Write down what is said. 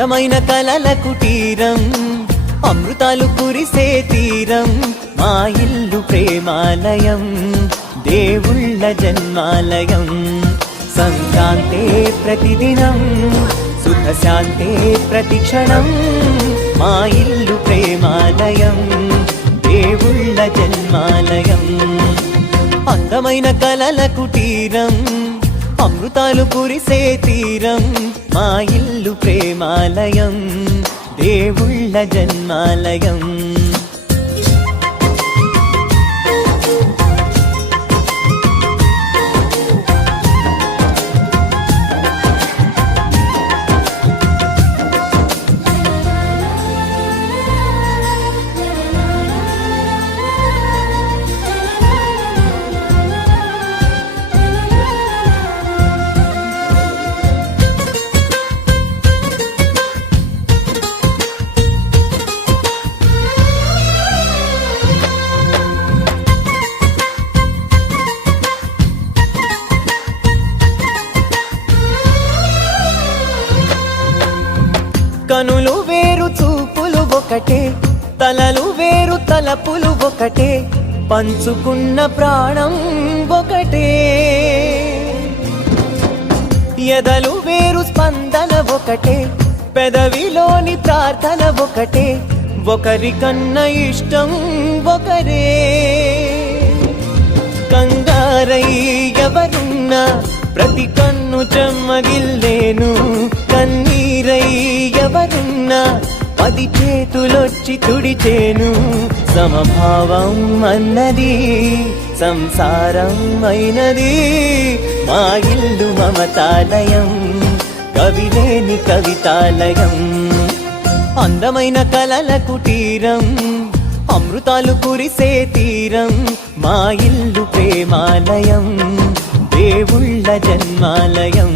అందమైన కలల కుటీరం, అమృతాలు కురిసే తీరం, మా ఇల్లు ప్రేమాలయం, దేవుళ్ళ జన్మాలయం. సంక్రాంతే ప్రతిదినం, సుఖశాంతే ప్రతిక్షణం, మా ఇల్లు ప్రేమాలయం, దేవుళ్ళ జన్మాలయం. అందమైన కలల కుటీరం, అమృతాలు కురిసే తీరం, మా ఇల్లు ప్రేమాలయం, దేవుళ్ళ జన్మాలయం. కనులు వేరు చూపులు ఒకటే, తలలు వేరు తలపులు ఒకటే, పంచుకున్న ప్రాణం ఒకటే. ఎదలు వేరు స్పందన ఒకటే, పెదవిలోని ప్రార్థన ఒకటే, ఒకరికన్నా ఇష్టం ఒకరే. కంగారై ఎవరున్నా ప్రతి కన్ను చెమ్మగిల్లేను, కన్నీరై ఎవరున్నా 10 చేతులొచ్చి తుడిచేను. సమభావం అన్నది సంసారం అయినది, మా ఇల్లు మమతాలయం, కవిలేని కవితాలయం. అందమైన కలల కుటీరం, అమృతాలు కురిసే తీరం, మా ఇల్లు ప్రేమాలయం, దేవుళ్ళ జన్మాలయం.